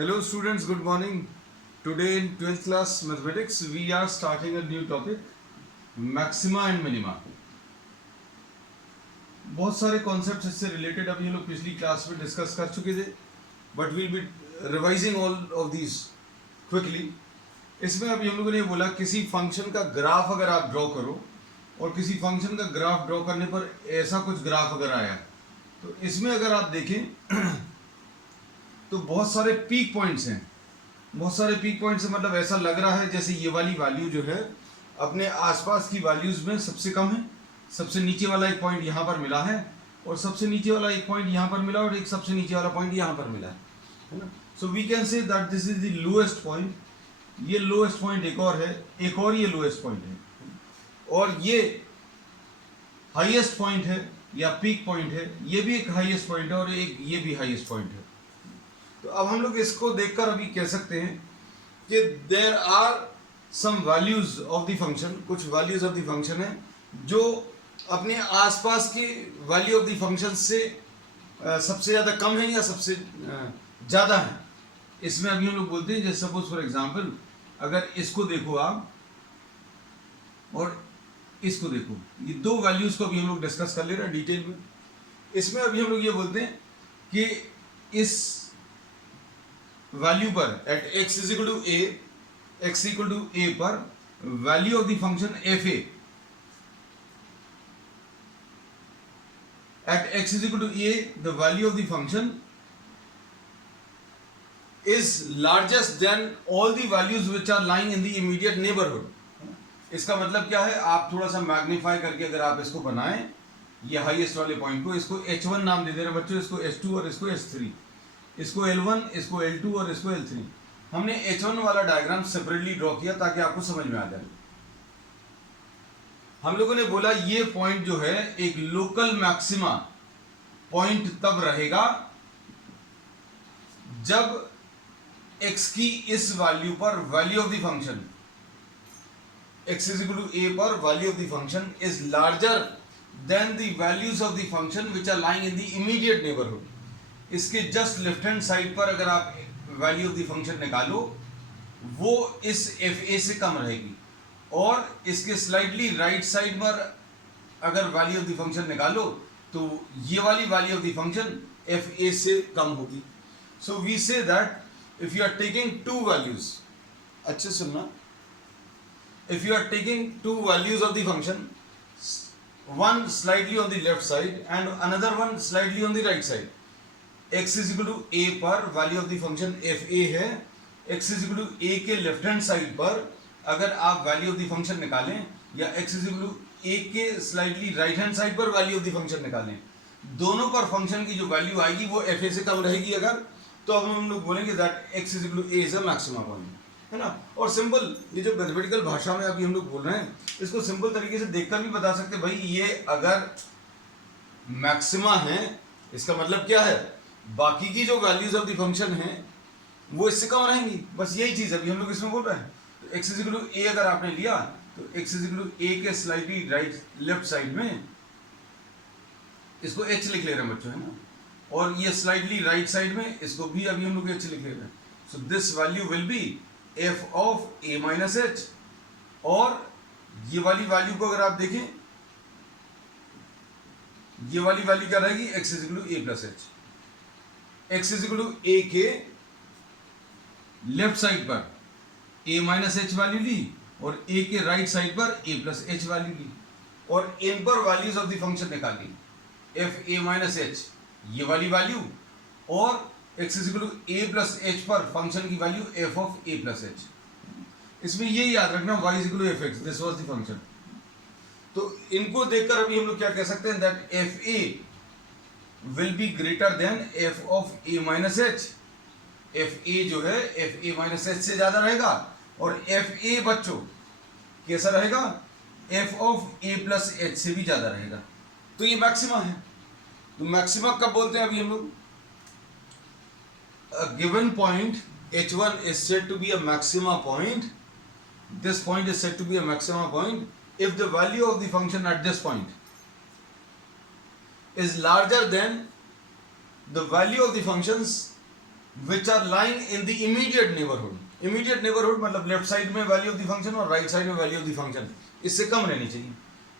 Hello students, good morning. Today in 12th class mathematics we are starting a new topic, maxima and minima. बहुत सारे concepts इससे related अभी हम लोग पिछली क्लास में डिस्कस कर चुके थे, but we'll be revising all of these quickly. इसमें अभी हम लोगों ने बोला किसी फंक्शन का ग्राफ अगर आप ड्रॉ करो और किसी फंक्शन का ग्राफ ड्रॉ करने पर ऐसा कुछ ग्राफ अगर आया, तो इसमें अगर आप देखें तो बहुत सारे पीक पॉइंट्स हैं. बहुत सारे पीक पॉइंट्स हैं, मतलब ऐसा लग रहा है जैसे ये वाली वैल्यू जो है अपने आसपास की वैल्यूज में सबसे कम है. सबसे नीचे वाला एक पॉइंट यहाँ पर मिला है और सबसे नीचे वाला एक पॉइंट यहाँ पर मिला और एक सबसे नीचे वाला पॉइंट यहाँ पर मिला है ना. So we can say that this is the lowest point. ये लोएस्ट पॉइंट एक और है, एक और ये लोएस्ट पॉइंट है, और ये हाईएस्ट पॉइंट है या पीक पॉइंट है. ये भी एक हाईएस्ट पॉइंट है और एक ये भी हाईएस्ट पॉइंट है. तो अब हम लोग इसको देखकर अभी कह सकते हैं कि there are some values of the function. कुछ वैल्यूज ऑफ द फंक्शन है जो अपने आसपास की वैल्यू ऑफ द फंक्शन से सबसे ज़्यादा कम है या सबसे ज़्यादा है. इसमें अभी हम लोग बोलते हैं जैसे सपोज फॉर एग्जांपल अगर इसको देखो आप और इसको देखो, ये दो वैल्यूज को अभी हम लोग डिस्कस कर ले रहे हैं डिटेल में. इसमें अभी हम लोग ये बोलते हैं कि इस वैल्यू पर at x is equal to a, x equal to a पर value of the function f a at x is equal to a, the value of the function is largest than all the values which are lying in the immediate neighborhood. इसका मतलब क्या है, आप थोड़ा सा magnify करके अगर आप इसको बनाएं, ये हाईएस्ट वाले पॉइंट को, इसको h1 नाम दे दे रहे बच्चों, इसको h2 और इसको h3, इसको L1, इसको L2 और इसको L3. हमने h1 वाला डायग्राम सेपरेटली ड्रॉ किया ताकि आपको समझ में आ जाए. हम लोगों ने बोला ये पॉइंट जो है एक लोकल मैक्सिमा पॉइंट तब रहेगा जब x की इस वैल्यू पर value of the function x is equal to a पर value of the function is larger than the values of the function which are lying in the immediate neighbourhood. इसके just left hand side पर अगर आप value of the function निकालो वो इस f a से कम रहेगी, और इसके स्लाइडली राइट साइड पर अगर वैल्यू ऑफ द फंक्शन निकालो तो ये वाली value of the function f a से कम होगी. So we say that if you are taking two values, अच्छे सुनना, if you are taking two values of the function, one slightly on the left side and another one slightly on the right side, x is equal to a पर value of the function f a है, x is equal to a के left hand side पर अगर आप value of the function निकालें, या x is equal to a के slightly right hand side पर वैल्यू ऑफ द फंक्शन निकालें, दोनों पर फंक्शन की जो वैल्यू आएगी वो एफ ए से कम रहेगी अगर, तो अब हम लोग बोलेंगे that x is equal to a is a maxima point, है ना. और सिंपल ये जो मैथमेटिकल भाषा में अभी हम लोग बोल रहे हैं इसको सिंपल तरीके से देखकर भी बता सकते हैं, भाई ये अगर मैक्सिमा है इसका मतलब क्या है, बाकी की जो वैल्यूज ऑफ द फंक्शन है वो इससे कम रहेंगी. बस यही चीज अभी हम लोग इसमें बोल रहे हैं. तो x is equal to a अगर आपने लिया तो x is equal to a के स्लाइडली राइट लेफ्ट साइड में इसको h लिख ले रहे हैं बच्चों, है ना, और ये स्लाइडली राइट साइड में इसको भी अभी हम लोग h लिख ले रहे हैं. So this value will be f of a minus h, और ये वाली वैल्यू को अगर आप देखें, ये वाली वैल्यू क्या रहेगी, x is equal to a plus h. x is equal to a के लेफ्ट साइड पर a माइनस एच वैल्यू ली और a के राइट साइड पर a प्लस एच वैल्यू ली, और इन पर वैल्यूज ऑफ द फंक्शन निकाली, एफ ए माइनस एच ये वाली वैल्यू, और x is equal to a plus h पर फंक्शन की value f of a plus h. इसमें ये याद रखना y is equal to f x, this was the function. तो इनको देखकर अभी हम लोग क्या कह सकते हैं, that F A will be greater than F of A minus H. F A जो है एफ ए माइनस एच से ज्यादा रहेगा, और एफ ए बच्चों कैसा रहेगा, F of A plus H से भी ज्यादा रहेगा. तो ये मैक्सिमा है. तो मैक्सिमा कब बोलते हैं अभी हम लोग, a given point h1 is said to be a maxima point. This point is said to be a maxima point if the value of the function at this point is larger than the value of the functions which are lying in the immediate neighbourhood. Immediate neighbourhood मतलब left side में value of the function और right side में value of the function इससे कम रहनी चाहिए।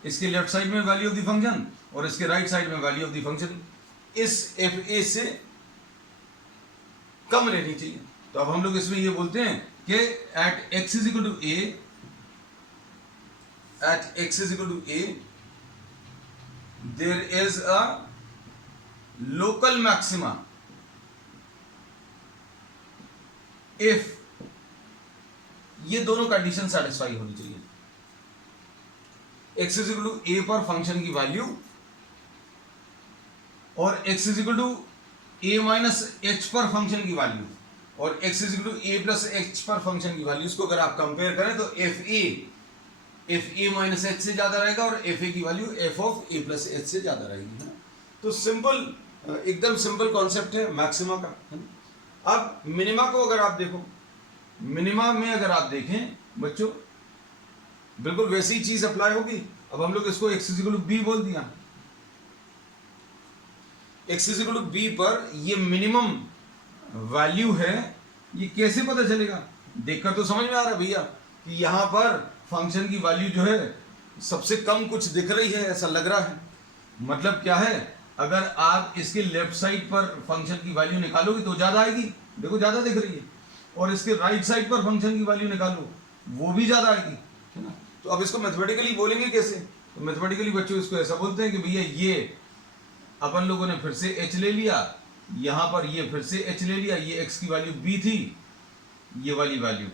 इसके left side में वैल्यू ऑफ द फंक्शन और इसके राइट साइड में वैल्यू ऑफ द फंक्शन इस एफ ए से कम रहनी चाहिए। तो अब हम लोग इसमें ये बोलते हैं कि at x is equal to a, at x is equal to a there is a local maxima if ये दोनों कंडीशन सेटिस्फाई होनी चाहिए। X is equal to a पर फंक्शन की वैल्यू और x is equal to a minus h पर function की value और x is equal to a plus h पर फंक्शन की वैल्यूज को अगर आप कंपेयर करें तो एफ ए माइनस एच से ज्यादा रहेगा और एफ ए की value F of A plus H से ज्यादा रहेगी। तो सिंपल, एकदम सिंपल कॉन्सेप्ट है मैक्सिमा का। अब मिनिमा को अगर आप देखो, मिनिमा में अगर आप देखें बच्चों बिल्कुल वैसी ही चीज अप्लाई होगी। अब हम लोग इसको x is equal to b बोल दिया, x is equal to b पर ये मिनिमम वैल्यू है, ये कैसे पता चलेगा? देखकर तो समझ में आ रहा है भैया कि यहां पर फंक्शन की वैल्यू जो है सबसे कम कुछ दिख रही है, ऐसा लग रहा है। मतलब क्या है, अगर आप इसके लेफ्ट साइड पर फंक्शन की वैल्यू निकालोगे तो ज्यादा आएगी, देखो ज्यादा दिख रही है, और इसके राइट साइड पर फंक्शन की वैल्यू निकालो वो भी ज्यादा आएगी, है ना। तो अब इसको मैथमेटिकली बोलेंगे कैसे? तो मैथमेटिकली बच्चों इसको ऐसा बोलते हैं कि भैया ये अपन लोगों ने फिर से h ले लिया, यहां पर ये फिर से h ले लिया, ये x की वैल्यू b थी, ये वाली वैल्यू,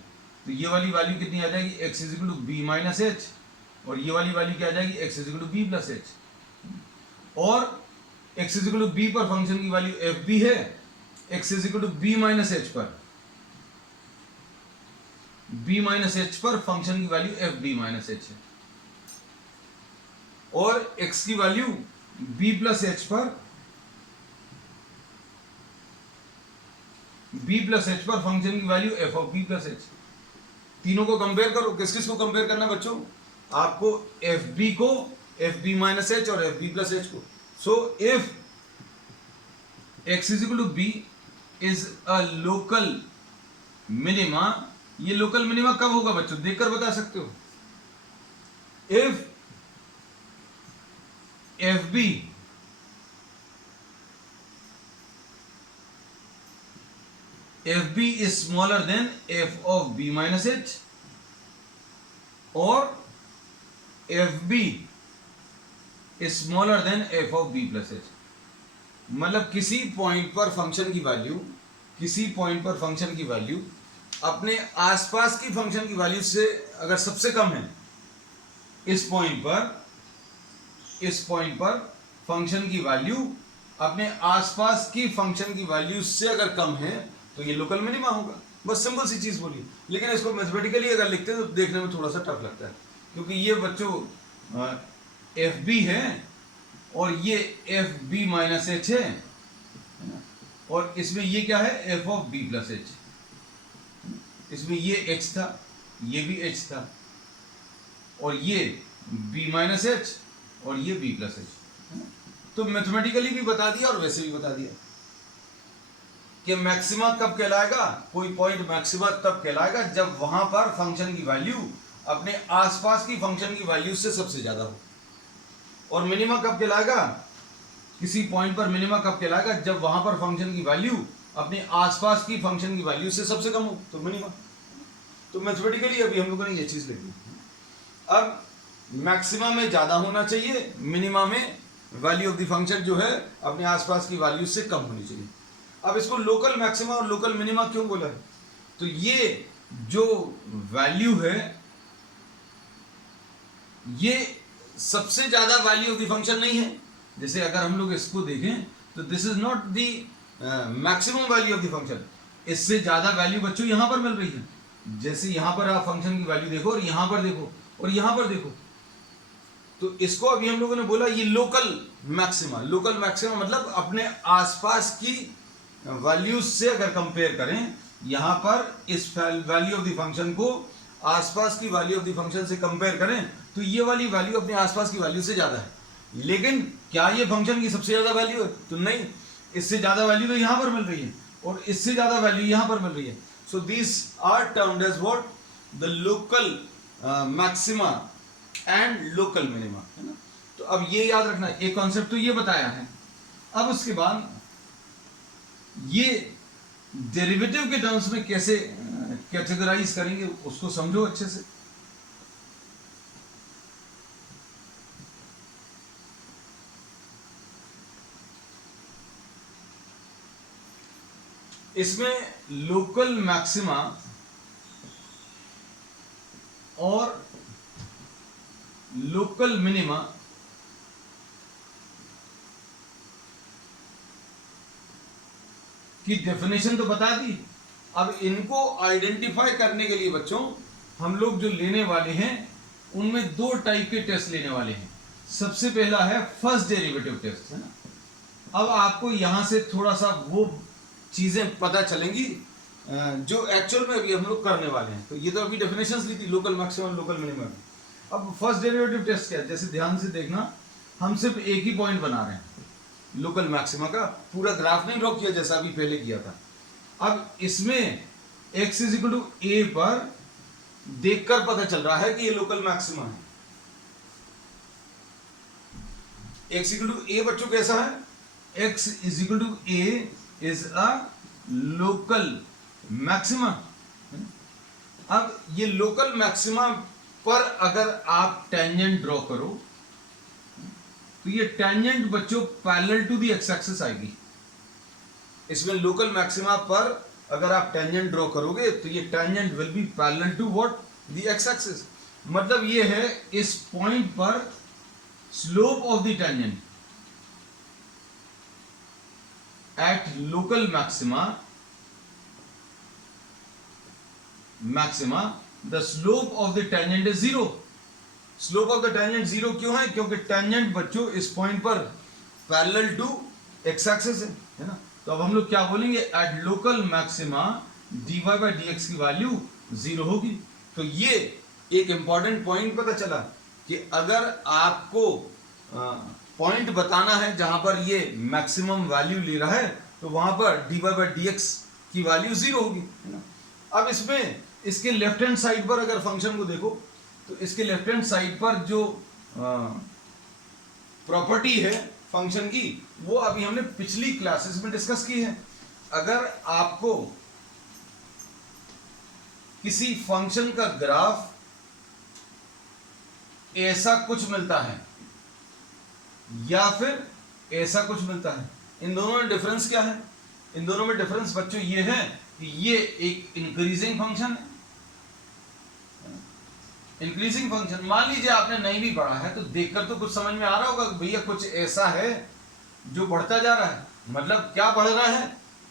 तो ये वाली वैल्यू कितनी आ जाएगी? x is equal to b minus H, और ये वाली वैल्यू क्या आ जाएगी? x is equal to b plus h. और x is equal to b पर फंक्शन की वैल्यू एफ बी है, x is equal to b minus h पर, b माइनस एच पर फंक्शन की value f B minus h है, और x की वैल्यू b प्लस एच पर, b प्लस एच पर फंक्शन की value f of b plus H. तीनों को कंपेयर करो, किस किस को कंपेयर करना बच्चों? आपको एफ बी को, एफ बी माइनस एच और एफ बी प्लस एच को। So if x is equal to b is a local minima, ये लोकल मिनिमा कब होगा बच्चों? देखकर बता सकते हो। If F B is smaller than F of B minus H, और F B is smaller than F of B plus H. मतलब किसी पॉइंट पर फंक्शन की वैल्यू, किसी पॉइंट पर फंक्शन की वैल्यू अपने आसपास की फंक्शन की वैल्यू से अगर सबसे कम है, इस पॉइंट पर फंक्शन की वैल्यू अपने आसपास की फंक्शन की वैल्यू से अगर कम है तो ये लोकल मिनिमा होगा। बस सिंपल सी चीज बोली, लेकिन इसको मैथमेटिकली अगर लिखते हैं तो देखने में थोड़ा सा टफ लगता है, क्योंकि ये बच्चों एफ बी है और ये एफ बी माइनस एच है ना, और इसमें ये क्या है? F of B plus h. इसमें ये एच था, ये भी एच था, और ये बी माइनस एच और ये बी प्लस एच। तो मैथमेटिकली भी बता दिया और वैसे भी बता दिया कि मैक्सिमा कब कहलाएगा, कोई पॉइंट मैक्सिमा तब कहलाएगा जब वहां पर फंक्शन की वैल्यू अपने आसपास की फंक्शन की वैल्यू से सबसे ज्यादा हो। और मिनिमा कब कहलाएगा, किसी पॉइंट पर मिनिमा कब कहलाएगा? जब वहां पर फंक्शन की वैल्यू अपने आसपास की फंक्शन की वैल्यू से सबसे कम हो, तो मिनिमा। तो मैथमेटिकली अभी हम लोगों ने ये चीज लिखी। अब मैक्सिमा में ज्यादा होना चाहिए, मिनिमा में वैल्यू ऑफ द फंक्शन जो है अपने आसपास की वैल्यू से कम होनी चाहिए। अब इसको लोकल मैक्सिमा और लोकल मिनिमा क्यों बोला है? तो ये जो वैल्यू है ये सबसे ज्यादा वैल्यू ऑफ द फंक्शन नहीं है। जैसे अगर हम लोग इसको देखें तो this is not the maximum value of the function, इससे ज्यादा वैल्यू बच्चों यहां पर मिल रही है। जैसे यहां पर आप फंक्शन की वैल्यू देखो और यहां पर देखो और यहां पर देखो, तो इसको अभी हम लोगों ने बोला ये लोकल मैक्सिमा। लोकल मैक्सिमा मतलब अपने आसपास की वैल्यूज से अगर कंपेयर करें, यहां पर इस वैल्यू ऑफ द फंक्शन को आसपास की वैल्यू ऑफ द फंक्शन से कंपेयर करें तो ये वाली वैल्यू अपने आसपास की वैल्यू से ज्यादा है। लेकिन क्या ये फंक्शन की सबसे ज्यादा वैल्यू है? तो नहीं, इससे ज्यादा वैल्यू तो यहां पर मिल रही है और इससे ज्यादा वैल्यू यहां पर मिल रही है। So this are termed as what, the local maxima and local minima, है ना। तो अब ये याद रखना, एक कॉन्सेप्ट तो ये बताया है। अब उसके बाद ये डेरिवेटिव के टर्म्स में कैसे कैटेगराइज करेंगे उसको समझो अच्छे से। इसमें लोकल मैक्सिमा और लोकल मिनिमा की डेफिनेशन तो बता दी। अब इनको आइडेंटिफाई करने के लिए बच्चों हम लोग जो लेने वाले हैं उनमें दो टाइप के टेस्ट लेने वाले हैं। सबसे पहला है फर्स्ट डेरिवेटिव टेस्ट, है ना। अब आपको यहां से थोड़ा सा वो चीजें पता चलेंगी जो एक्चुअल में अभी हम लोग करने वाले हैं। तो ये तो अभी डेफिनेशंस ली थी, लोकल मैक्सिमम लोकल मिनिमम। अब फर्स्ट डेरिवेटिव टेस्ट क्या है, जैसे ध्यान से देखना, हम सिर्फ एक ही पॉइंट बना रहे हैं लोकल मैक्सिमा का, पूरा ग्राफ नहीं ड्रॉ किया जैसा अभी पहले किया था। अब इसमें x is equal to a पर देखकर पता चल रहा है कि ये लोकल मैक्सिमा है। x इक्वल टू a बच्चों कैसा है, x is equal to a is a local maxima. अब ये लोकल मैक्सिमा पर अगर आप टेंजेंट ड्रॉ करो तो ये टेंजेंट बच्चों parallel to the x axis आएगी। इसमें लोकल मैक्सिमा पर अगर आप टेंजेंट ड्रॉ करोगे तो ये tangent will be parallel to what, the x axis. मतलब ये है इस पॉइंट पर slope of the tangent at local maxima the slope of the tangent is zero. Slope of the tangent zero क्यों है, क्योंकि टेंजेंट बच्चों इस पॉइंट पर पैरेलल टू एक्स एक्सिस है ना। तो अब हम लोग क्या बोलेंगे, eight local maxima dy by dx की वैल्यू जीरो होगी। तो ये एक इंपॉर्टेंट पॉइंट पता चला कि अगर आपको पॉइंट बताना है जहां पर ये मैक्सिमम वैल्यू ले रहा है तो वहां पर dy बाई dx की वैल्यू जीरो होगी, है ना। अब इसमें इसके लेफ्ट हैंड साइड पर अगर फंक्शन को देखो तो इसके लेफ्ट हैंड साइड पर जो प्रॉपर्टी है फंक्शन की वो अभी हमने पिछली क्लासेस में डिस्कस की है। अगर आपको किसी फंक्शन का ग्राफ ऐसा कुछ मिलता है या फिर ऐसा कुछ मिलता है, इन दोनों में डिफरेंस क्या है, इन दोनों में डिफरेंस बच्चों ये है कि ये एक इंक्रीजिंग फंक्शन है। इंक्रीजिंग फंक्शन, मान लीजिए आपने नहीं भी पढ़ा है तो देखकर तो कुछ समझ में आ रहा होगा भैया कुछ ऐसा है जो बढ़ता जा रहा है। मतलब क्या बढ़ रहा है,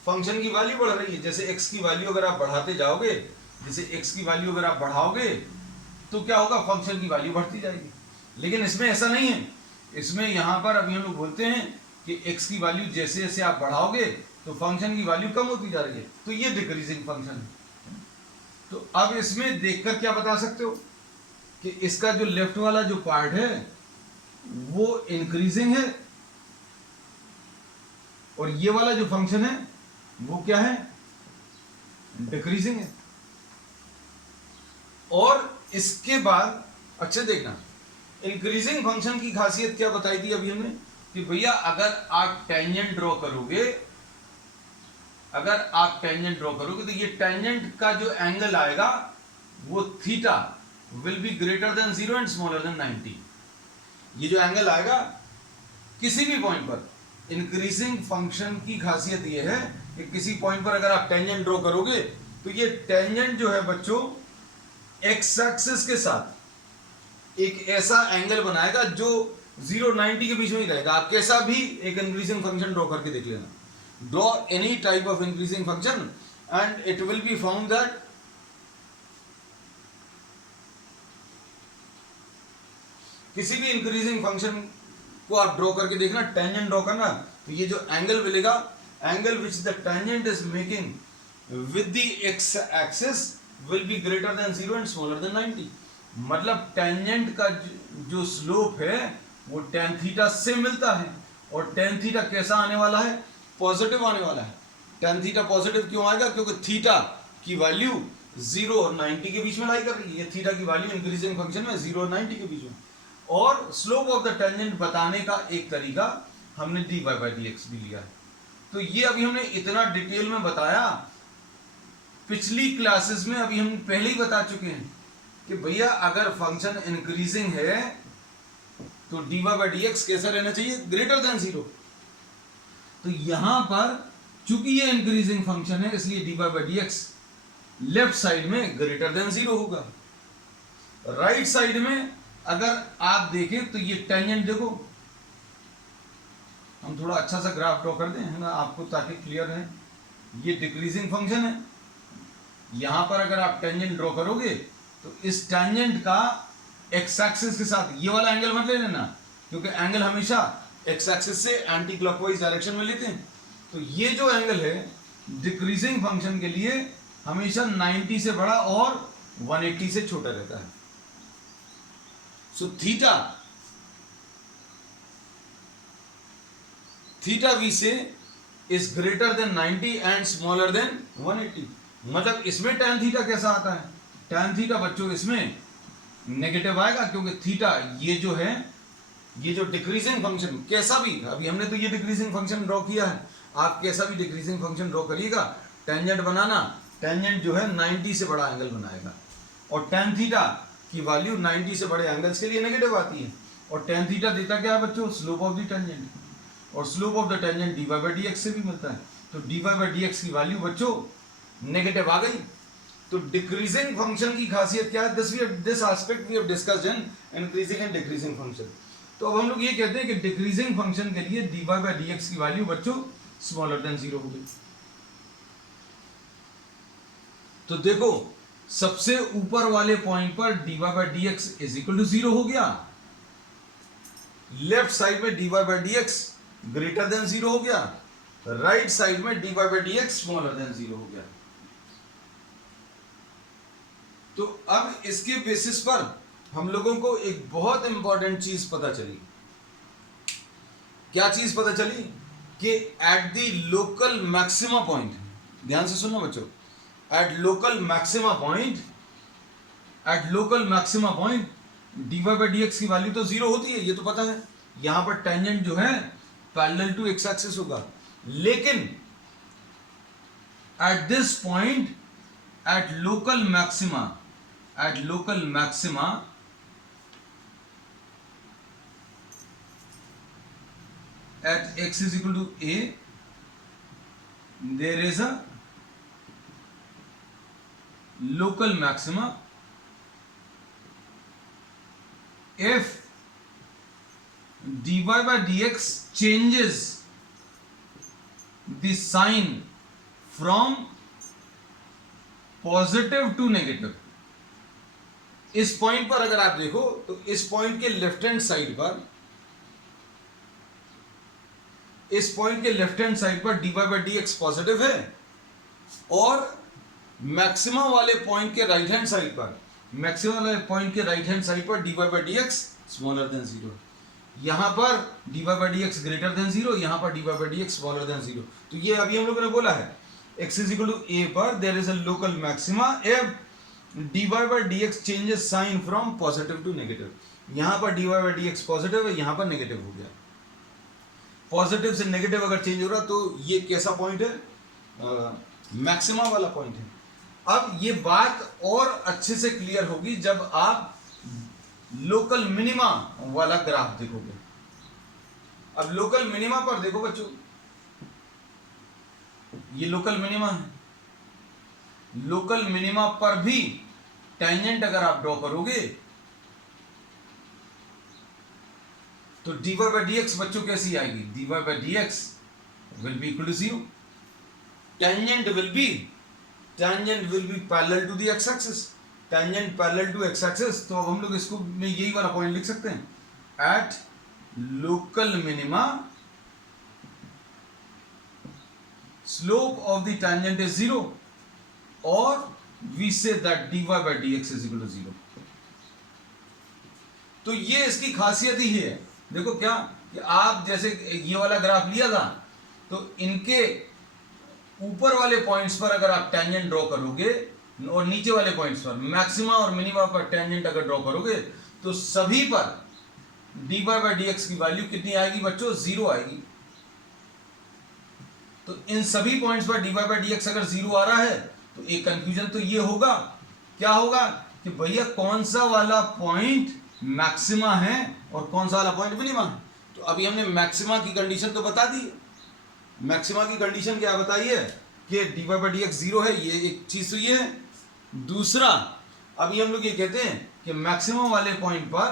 फंक्शन की वैल्यू बढ़ रही है। जैसे x की वैल्यू अगर आप बढ़ाते जाओगे, जैसे x की वैल्यू अगर आप बढ़ाओगे तो क्या होगा, फंक्शन की वैल्यू बढ़ती जाएगी। लेकिन इसमें ऐसा नहीं है, इसमें यहां पर अभी हम लोग बोलते हैं कि x की वैल्यू जैसे जैसे आप बढ़ाओगे तो फंक्शन की वैल्यू कम होती जा रही है, तो ये डिक्रीजिंग फंक्शन है। तो अब इसमें देखकर क्या बता सकते हो कि इसका जो लेफ्ट वाला जो पार्ट है वो इंक्रीजिंग है और ये वाला जो फंक्शन है वो क्या है, डिक्रीजिंग है। और इसके बाद अच्छा देखना, इंक्रीजिंग फंक्शन की खासियत क्या बताई थी अभी हमने कि भैया अगर आप टेंजेंट ड्रॉ करोगे, अगर आप टेंजेंट ड्रॉ करोगे तो ये टेंजेंट का जो एंगल आएगा वो theta will be greater than 0 and smaller than 90। ये जो एंगल आएगा किसी भी पॉइंट पर, इंक्रीजिंग फंक्शन की खासियत ये है कि किसी पॉइंट पर अगर आप टेंजेंट ड्रॉ करोगे तो ये टेंजेंट जो है बच्चों एक्स एक्सिस के साथ एक ऐसा एंगल बनाएगा जो 0-90 के बीच में ही रहेगा। आप कैसा भी एक इंक्रीजिंग फंक्शन ड्रॉ करके देख लेना, draw any type of increasing function and it will be found that किसी भी इंक्रीजिंग फंक्शन को आप ड्रॉ करके देखना, टेंजेंट ड्रॉ करना, तो ये जो एंगल मिलेगा, angle which the tangent is making with the x axis will be greater than 0 and smaller than 90। मतलब टेंजेंट का जो स्लोप है वो टेन थीटा से मिलता है और टेन थीटा कैसा आने वाला है, पॉजिटिव आने वाला है। tan थीटा पॉजिटिव क्यों आएगा? क्योंकि थीटा की वैल्यू 0 और 90 के बीच में लाई कर रही है। ये थीटा की वैल्यू इंक्रीजिंग फंक्शन में 0 और 90 के बीच में। और स्लोप ऑफ द टेंजेंट बताने का एक तरीका हमने dy बाई dx भी लिया है। तो ये अभी हमने इतना डिटेल में बताया, पिछली क्लासेस में अभी हम पहले ही बता चुके हैं कि भैया अगर फंक्शन इंक्रीजिंग है तो dy बाई dx कैसा रहना चाहिए? Greater than 0। तो यहां पर चूंकि ये इंक्रीजिंग फंक्शन है इसलिए dy by dx left side में ग्रेटर देन 0 होगा। राइट साइड में अगर आप देखें तो ये टेंजेंट देखो, हम थोड़ा अच्छा सा ग्राफ ड्रॉ कर दें है ना आपको, ताकि क्लियर है। ये डिक्रीजिंग फंक्शन है, यहां पर अगर आप टेंजेंट ड्रॉ करोगे तो इस टेंजेंट का एक्स एक्सिस के साथ ये वाला एंगल मत ले लेना, क्योंकि एंगल हमेशा एक्स एक्सिस से एंटी क्लॉकवाइज डायरेक्शन में लेते हैं। तो ये जो एंगल है डिक्रीजिंग फंक्शन के लिए हमेशा 90 से बड़ा और 180 से छोटा रहता है। सो थीटा वी से is greater than 90 and smaller than 180। मतलब इसमें tan थीटा कैसा आता है? tan थीटा बच्चों इसमें नेगेटिव आएगा, क्योंकि थीटा ये जो है, ये जो डिक्रीजिंग फंक्शन कैसा भी, अभी हमने तो ये डिक्रीजिंग फंक्शन ड्रॉ किया है, आप कैसा भी डिक्रीजिंग फंक्शन ड्रॉ करिएगा, टेंजेंट बनाना, टेंजेंट जो है 90 से बड़ा एंगल बनाएगा। और tan थीटा की वैल्यू 90 से बड़े एंगल्स के लिए नेगेटिव आती है। और tan थीटा देता क्या है बच्चों? स्लोप ऑफ द टेंजेंट, और slope of the tangent dy by dx से भी मिलता है। तो dy बाई dx की वैल्यू बच्चों नेगेटिव आ गई। तो डिक्रीजिंग फंक्शन की खासियत क्या है? This aspect we have discussed in increasing and decreasing function. तो अब हम लोग ये कहते हैं कि डिक्रीजिंग फंक्शन के लिए dy बाई dx की वैल्यू बच्चों स्मॉलर देन 0 हो गई। तो देखो सबसे ऊपर वाले पॉइंट पर dy by dx is equal to 0 हो गया, लेफ्ट साइड में dy by dx greater than 0 हो गया, राइट साइड में dy by dx smaller than 0 हो गया। तो अब इसके बेसिस पर हम लोगों को एक बहुत इंपॉर्टेंट चीज पता चली। क्या चीज पता चली? कि at the local maxima point, ध्यान से सुनना बच्चों, eight local maxima point dy by dx की वैल्यू तो 0 होती है, ये तो पता है। यहां पर टेंजेंट जो है पैरेलल टू एक्स एक्सिस होगा, लेकिन at this point eight local maxima at x is equal to a, there is a local maxima if dy by dx changes the sign from positive to negative. इस point पर अगर आप देखो तो इस point के लेफ्ट हैंड साइड पर, इस पॉइंट के लेफ्ट हैंड साइड पर dy बाई dx पॉजिटिव है, और मैक्सिमा वाले पॉइंट के राइट हैंड साइड पर, dy by dx smaller than 0। यहां पर dy by dx greater than 0, यहां पर dy by dx smaller than 0। तो ये अभी हम लोगों ने बोला है x is equal to a पर there is a local maxima if dy by dx changes sign from positive to negative। यहां पर dy by dx पॉजिटिव है, यहां पर नेगेटिव हो गया। पॉजिटिव से नेगेटिव अगर चेंज हो रहा तो ये कैसा पॉइंट है? मैक्सिमा वाला पॉइंट है। अब ये बात और अच्छे से क्लियर होगी जब आप लोकल मिनिमा वाला ग्राफ देखोगे। अब लोकल मिनिमा पर देखो बच्चों, ये लोकल मिनिमा है। लोकल मिनिमा पर भी टेंजेंट अगर आप ड्रॉ करोगे तो dy by dx बच्चों कैसी आएगी? dy by dx will be equal to 0। tangent will be parallel to the x axis। tangent parallel to x axis, तो अब हम लोग इसको में यही वाला पॉइंट लिख सकते हैं, at local minima slope of the tangent is 0, or we say that dy by dx is equal to 0। तो ये इसकी खासियत ही है। देखो क्या कि आप जैसे ये वाला ग्राफ लिया था तो इनके ऊपर वाले पॉइंट्स पर अगर आप टेंजेंट ड्रॉ करोगे और नीचे वाले पॉइंट्स पर मैक्सिमा और मिनिमा पर टेंजेंट अगर ड्रॉ करोगे तो सभी पर dy बाई डी एक्स की वैल्यू कितनी आएगी बच्चों? 0 आएगी। तो इन सभी पॉइंट्स पर dy बाई डी एक्स अगर 0 आ रहा है तो एक कंफ्यूजन तो ये होगा, क्या होगा कि भैया कौन सा वाला पॉइंट मैक्सिमा है और कौन सा वाला पॉइंट मिनिमा है। तो अभी हमने मैक्सिमा की कंडीशन तो बता दी। मैक्सिमा की कंडीशन क्या बताइए कि dy बाई डी एक्स 0 है, ये एक चीज तो ये है। दूसरा अभी हम लोग ये कहते हैं कि मैक्सिमम वाले पॉइंट पर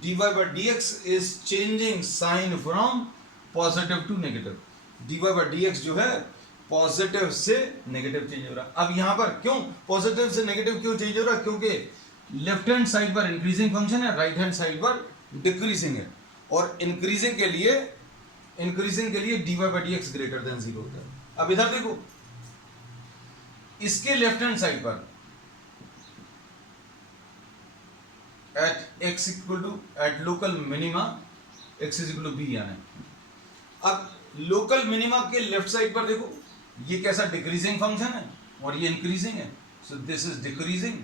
dy by d x is changing sign from positive to negative. dy by d x जो है पॉजिटिव से नेगेटिव चेंज हो रहा है। अब यहां पर क्यों पॉजिटिव से नेगेटिव क्यों चेंज हो रहा है? क्योंकि लेफ्ट हैंड साइड पर इंक्रीजिंग फंक्शन है, राइट हैंड साइड पर डिक्रीजिंग है, और इंक्रीजिंग के लिए dy by d x greater than 0 होता है। अब इधर देखो, इसके लेफ्ट हैंड साइड पर at local minima x is equal to b आना है। अब लोकल मिनिमा के लेफ्ट साइड पर देखो, ये कैसा डिक्रीजिंग फंक्शन है और ये इंक्रीजिंग है। So this is decreasing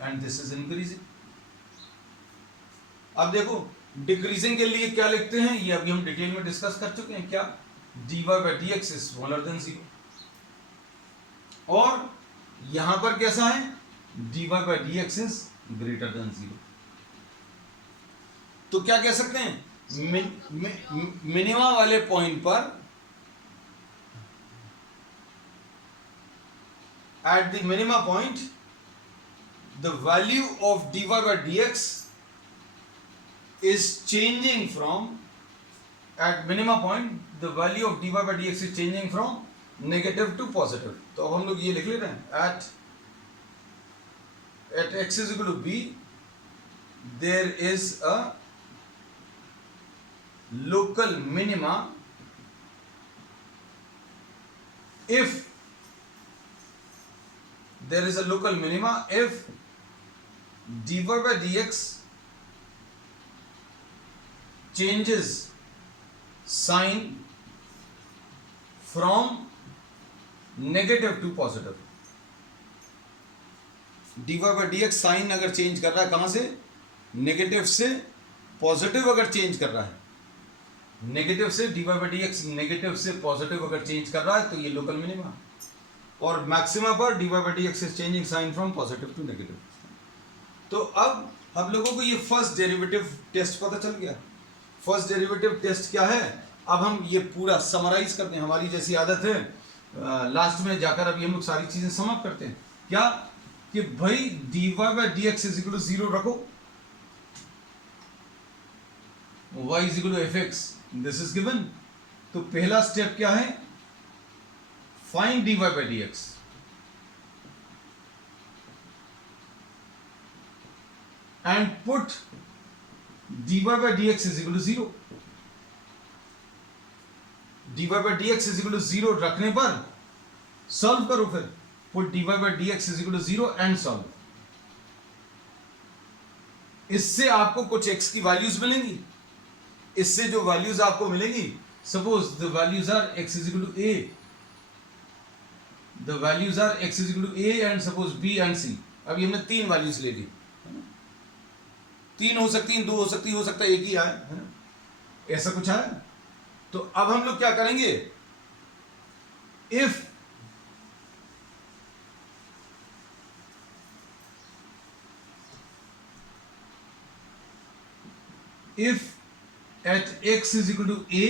and this is increasing. अब देखो डिक्रीजिंग के लिए क्या लिखते हैं, ये अभी हम डिटेल में डिस्कस कर चुके हैं। क्या? dy by d x is smaller than 0। और यहां पर कैसा है? dy by d x is greater than 0। तो क्या कह सकते हैं? मिनिमा वाले पॉइंट पर at the minima point the value of dy by dx is changing from, at minima point the value of dy by dx is changing from negative to positive। तो हम लोग ये लिख ले रहे हैं at x is equal to b there is a local minima if there is a local minima if dy by dx changes sign from negative to positive। dy by dx sign अगर change कर रहा है कहां से? Negative से positive अगर change कर रहा है, नेगेटिव से dy by dx नेगेटिव से पॉजिटिव अगर चेंज कर रहा है तो ये लोकल मिनिमा। और मैक्सिमा पर dy by dx is changing sign from positive to negative. तो अब हम लोगों को ये फर्स्ट डेरिवेटिव टेस्ट पता चल गया। फर्स्ट डेरिवेटिव टेस्ट क्या है? अब हम ये पूरा समराइज करते हैं। हमारी जैसी आदत है लास्ट में जाकर अभी हम लोग सारी चीजें समाप्त करते हैं। क्या कि भाई dy by dx is equal to 0 रखो, y is equal to fx, this is given. तो पहला स्टेप क्या है? Find dy by dx। And put dy by dx is equal to 0। dy by dx is equal to 0 रखने पर solve करो। फिर put dy by dx is equal to 0 and solve. इससे आपको कुछ x की वैल्यूज मिलेंगी। इससे जो वैल्यूज आपको मिलेंगी, suppose the values are x is equal to a, the values are x is equal to a and suppose b and c। अभी हमने 3 वैल्यूज ले ली, 3 हो सकती हैं, 2 हो सकती, हो सकता है एक ही आए, है ना? ऐसा कुछ आया। तो अब हम लोग क्या करेंगे? If at x is equal to a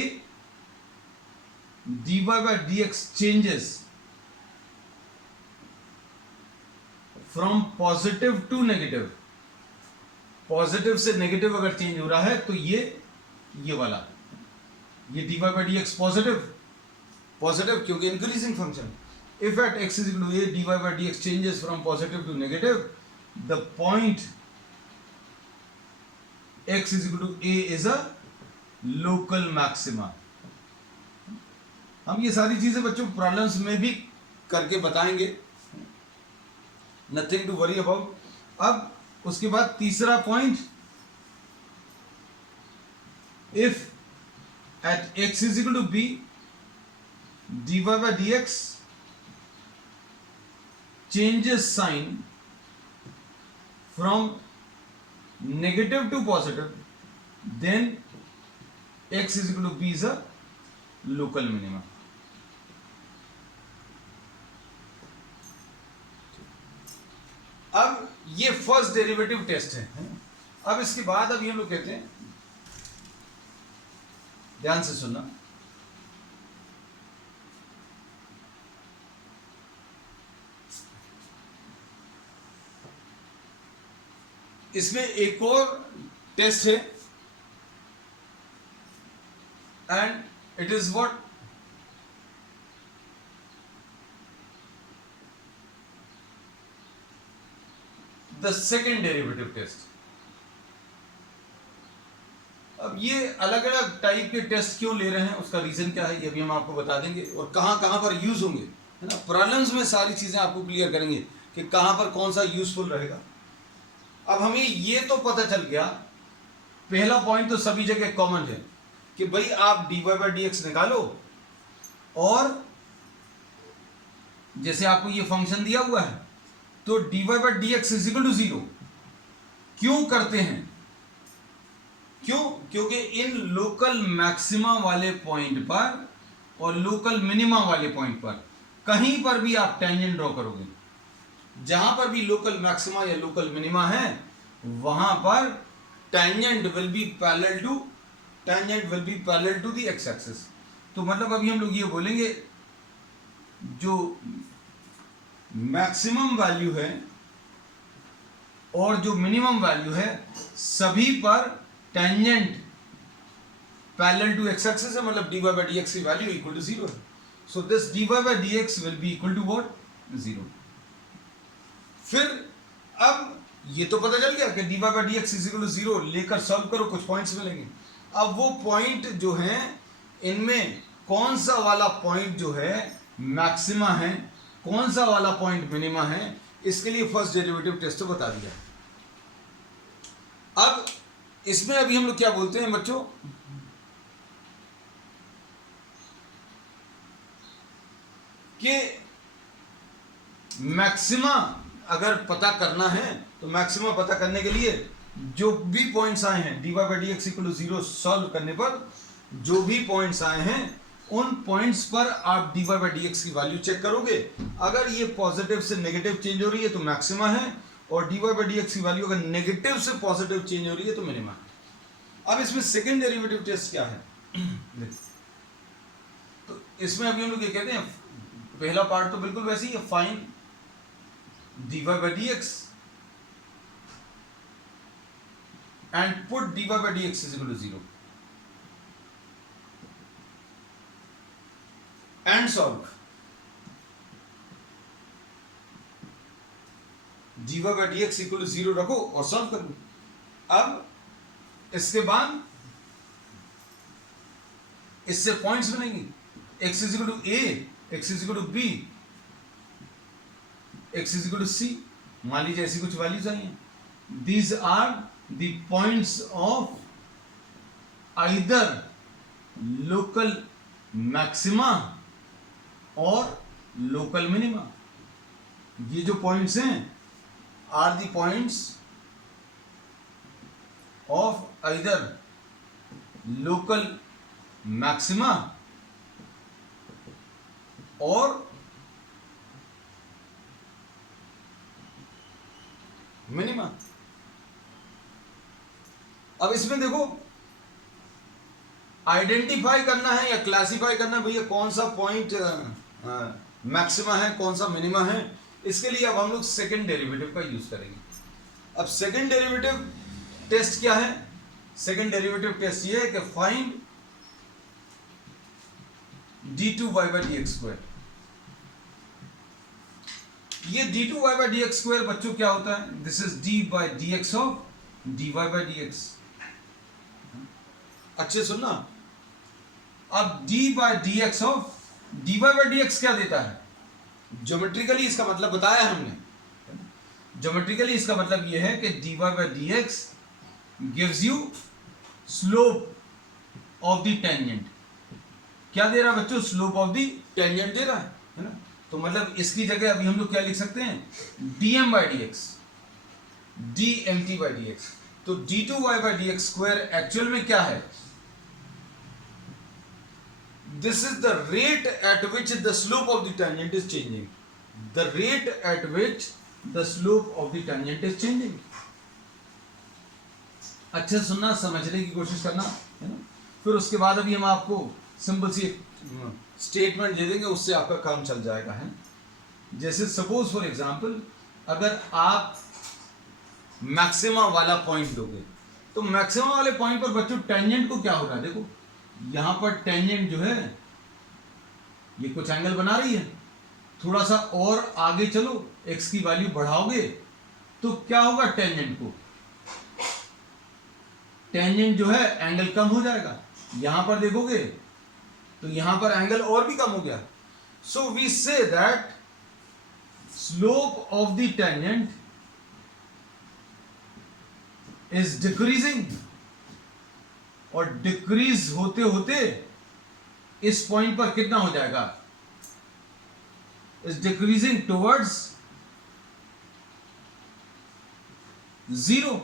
dy by dx changes from positive to negative, positive से नेगेटिव अगर चेंज हो रहा है तो ये वाला, ये dy by dx पॉजिटिव क्योंकि increasing function. If at x is equal to a dy by dx changes from positive to negative, the point x is equal to a is a local maxima। हम ये सारी चीजें बच्चों problems में भी करके बताएंगे, नथिंग टू वरी अबाउट। अब उसके बाद तीसरा point, if at x is equal to b dy by dx changes sign from negative to positive, then x is equal to b is a local minima. अब ये first derivative test है। अब इसके बाद अभी हम लोग कहते हैं, ध्यान से सुनना, इसमें एक और टेस्ट है and it is what the second derivative test. अब ये अलग अलग टाइप के टेस्ट क्यों ले रहे हैं, उसका रीजन क्या है, ये भी हम आपको बता देंगे और कहां कहां पर यूज होंगे, है ना। प्रॉब्लम्स में सारी चीजें आपको क्लियर करेंगे कि कहां पर कौन सा यूजफुल रहेगा। अब हमें ये तो पता चल गया, पहला पॉइंट तो सभी जगह कॉमन है कि भाई आप dy बाई डी एक्स निकालो और जैसे आपको ये फंक्शन दिया हुआ है तो dy by d x is equal to 0 क्यों करते हैं, क्यों, क्योंकि इन लोकल मैक्सिमा वाले पॉइंट पर और लोकल मिनिमा वाले पॉइंट पर कहीं पर भी आप टेंजेंट ड्रॉ करोगे, जहां पर भी लोकल मैक्सिमा या लोकल मिनिमा है वहां पर tangent will be parallel to the x axis. तो मतलब अभी हम लोग ये बोलेंगे जो मैक्सिमम वैल्यू है और जो मिनिमम वैल्यू है सभी पर tangent parallel to x axis है, मतलब dy बाई डी एक्स की वैल्यू इक्वल टू 0 है। So this dy by d x will be equal to what, 0। फिर अब ये तो पता चल गया कि dy by d x is equal to 0, लेकर सॉल्व करो कुछ पॉइंट्स मिलेंगे। अब वो पॉइंट जो है इनमें कौन सा वाला पॉइंट जो है मैक्सिमा है, कौन सा वाला पॉइंट मिनिमा है, इसके लिए फर्स्ट डेरिवेटिव टेस्ट तो बता दिया। अब इसमें अभी हम लोग क्या बोलते हैं बच्चों, कि मैक्सिमा अगर पता करना है तो मैक्सिमा पता करने के लिए जो भी पॉइंट्स आए हैं dy by d x equal to 0 solve करने पर जो भी पॉइंट्स आए हैं उन पॉइंट्स पर आप dy बाई डी एक्स की वैल्यू चेक करोगे। अगर ये पॉजिटिव से नेगेटिव चेंज हो रही है तो मैक्सिमा है, और dy बाई डी एक्स की वैल्यू अगर नेगेटिव से पॉजिटिव चेंज हो रही है तो मिनिमा है। अब इसमें सेकेंड डेरिवेटिव टेस्ट क्या है तो इसमें अभी हम लोग ये कहते हैं, पहला पार्ट तो बिल्कुल वैसे ही है, find dy by dx and put dy by dx is equal to 0 and solve dy by dx equal to 0 रखो और सॉल्व करो। अब इसके बाद इससे पॉइंट्स बनेंगे, x is equal to a, x is equal to b, x is equal to c, मान लीजिए ऐसी कुछ वैल्यूज आई हैं। These are the points of either local maxima और लोकल मिनिमा। ये जो पॉइंट्स हैं are the points of either local maxima और मिनिमा। अब इसमें देखो आइडेंटिफाई करना है या क्लासिफाई करना है भैया कौन सा पॉइंट मैक्सिमा है कौन सा मिनिमा है, इसके लिए अब हम लोग सेकेंड डेरिवेटिव का यूज करेंगे। अब सेकेंड डेरिवेटिव टेस्ट क्या है, सेकेंड डेरिवेटिव टेस्ट ये है कि find d2y by d x square. ये d2y by d x square बच्चों क्या होता है, this is d by d x of dy by d x. अच्छे सुनना, अब d by d x of dy by d x क्या देता है, ज्योमेट्रिकली इसका मतलब बताया हमने। ज्योमेट्रिकली इसका मतलब यह है कि dy by d x gives you slope of the tangent. क्या दे रहा है बच्चों, स्लोप ऑफ द टेंजेंट दे रहा है ना। तो मतलब इसकी जगह अभी हम लोग क्या लिख सकते हैं, dm by dx, dmt by dx। तो d2y by dx square actual में क्या है, this is the rate at which the slope of the tangent is changing, the rate at which the slope of the tangent is changing. अच्छे से सुनना, समझने की कोशिश करना, है ना। फिर उसके बाद अभी हम आपको सिंपल सी स्टेटमेंट दे देंगे, उससे आपका काम चल जाएगा, है। जैसे सपोज फॉर एग्जांपल, अगर आप मैक्सिमा वाला पॉइंट लोगे, तो मैक्सिमा वाले पॉइंट पर बच्चों टेंजेंट को क्या हो रहा है, देखो यहां पर टेंजेंट जो है ये कुछ एंगल बना रही है, थोड़ा सा और आगे चलो, एक्स की वैल्यू बढ़ाओगे तो क्या होगा, टेंजेंट को, टेंजेंट जो है एंगल कम हो जाएगा। यहां पर देखोगे तो यहां पर एंगल और भी कम हो गया। So we say that slope of the tangent is decreasing, और डिक्रीज होते होते इस पॉइंट पर कितना हो जाएगा, is decreasing towards zero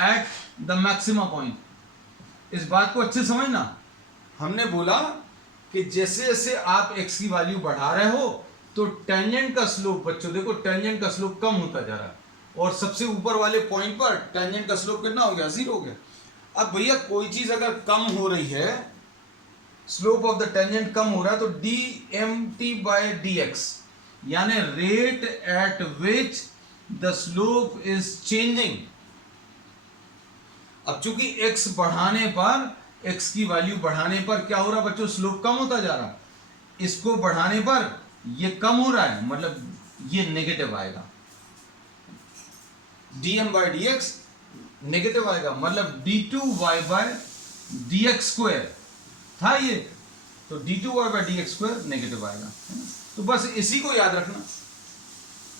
at the maxima point. इस बात को अच्छे समझना, हमने बोला कि जैसे जैसे आप x की वैल्यू बढ़ा रहे हो तो टेंजेंट का स्लोप, बच्चों देखो टेंजेंट का स्लोप कम होता जा रहा है, और सबसे ऊपर वाले पॉइंट पर टेंजेंट का स्लोप कितना हो गया, जीरो हो गया। अब भैया कोई चीज अगर कम हो रही है, स्लोप ऑफ द टेंजेंट कम हो रहा है, तो dmt बाय dx यानी rate at which the slope is changing. अब चूंकि x बढ़ाने पर, x की वैल्यू बढ़ाने पर क्या हो रहा है बच्चों, स्लोप कम होता जा रहा है, इसको बढ़ाने पर ये कम हो रहा है, मतलब ये नेगेटिव आएगा, dm by dx नेगेटिव आएगा, मतलब d2y by dx स्क्वायर था ये, तो d2y by dx square negative आएगा। तो बस इसी को याद रखना।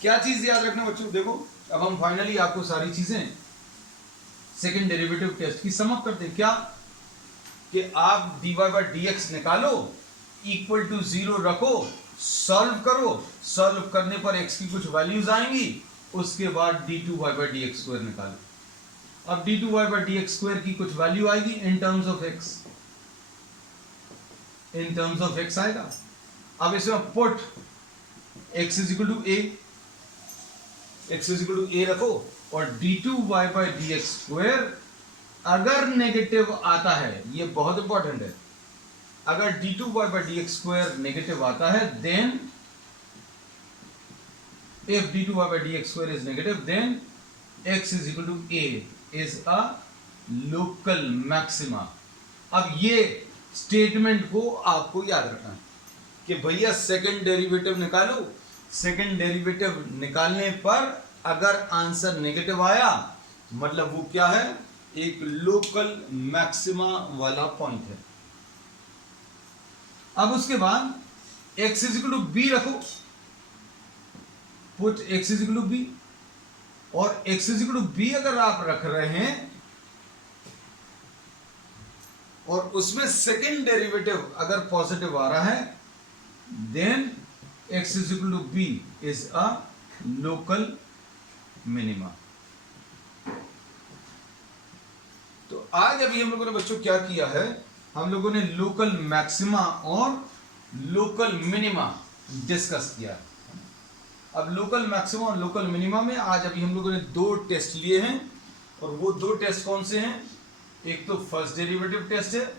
क्या चीज याद रखना बच्चों, देखो अब हम फाइनली आपको सारी चीजें सेकेंड डेरिवेटिव टेस्ट की समअप करते हैं। क्या कि आप dy by dx निकालो, इक्वल टू जीरो रखो, सॉल्व करो, सॉल्व करने पर x की कुछ वैल्यूज आएंगी, उसके बाद d2y by dx स्क्वायर निकालो। अब d2y by dx स्क्वायर की कुछ वैल्यू आएगी in terms of x, in terms of x आएगा। अब इसमें put x is equal to a, x is equal to a रखो, और d2y by dx स्क्वायर अगर नेगेटिव आता है, ये बहुत इंपॉर्टेंट है, अगर d2y by dx square negative आता है, then if d2y by dx square is negative, then x is equal to a is a local maxima। अब ये स्टेटमेंट को आपको याद रखना है कि भैया सेकंड डेरिवेटिव निकालो, सेकंड डेरिवेटिव निकालने पर अगर आंसर नेगेटिव आया, मतलब वो क्या है, एक लोकल मैक्सिमा वाला पॉइंट है। अब उसके बाद x is equal to b रखो, put x is equal to b, और x is equal to b अगर आप रख रहे हैं और उसमें सेकेंड डेरिवेटिव अगर पॉजिटिव आ रहा है, then x is equal to b is a local minima. तो आज अभी हम लोगों ने बच्चों क्या किया है, हम लोगों ने लोकल मैक्सिमा और लोकल मिनिमा डिस्कस किया। अब लोकल मैक्सिमा और लोकल मिनिमा में आज अभी हम लोगों ने दो टेस्ट लिए हैं, और वो दो टेस्ट कौन से हैं, एक तो फर्स्ट डेरिवेटिव टेस्ट है,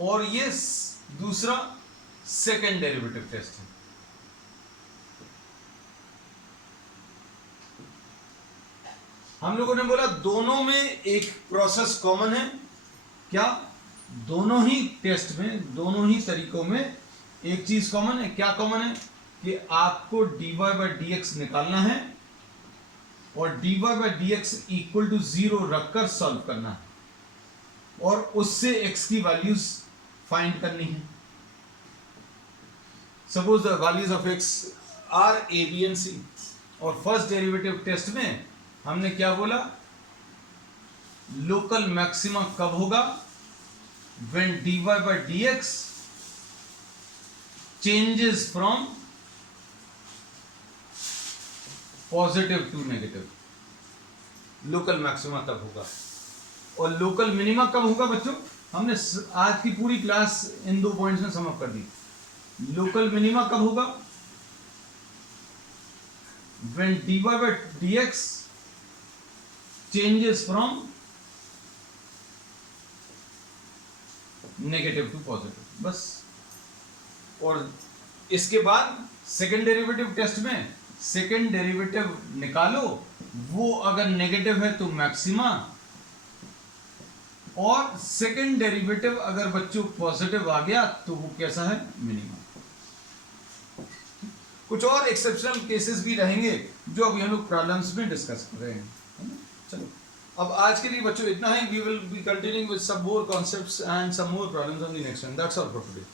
और ये दूसरा सेकेंड डेरिवेटिव टेस्ट है। हम लोगों ने बोला दोनों में एक प्रोसेस कॉमन है। क्या? दोनों ही टेस्ट में, दोनों ही तरीकों में एक चीज कॉमन है। क्या कॉमन है? कि आपको dy by dx निकालना है और dy by dx equal to 0 रखकर सॉल्व करना है, और उससे x की वैल्यूज फाइंड करनी है। Suppose the values of x are a b and c। और फर्स्ट डेरिवेटिव टेस्ट में हमने क्या बोला? लोकल मैक्सिमा कब होगा? when dy by dx changes from positive to negative, local maxima तब होगा। और लोकल मिनिमा कब होगा बच्चों? हमने आज की पूरी क्लास इन 2 पॉइंट्स में सम अप कर दी। लोकल मिनिमा कब होगा? when dy by dx changes from negative to positive, बस। और इसके बाद सेकेंड डेरिवेटिव टेस्ट में सेकेंड डेरिवेटिव निकालो, वो अगर नेगेटिव है तो मैक्सिमा, और सेकेंड डेरिवेटिव अगर बच्चों पॉजिटिव आ गया तो वो कैसा है? मिनिमम। कुछ और एक्सेप्शनल केसेस भी रहेंगे जो अभी हम लोग प्रॉब्लम्स में डिस्कस कर रहे हैं, है ना? चलो अब आज के लिए बच्चों इतना ही। We will be continuing with some more concepts and some more problems on the next one. That's all for today.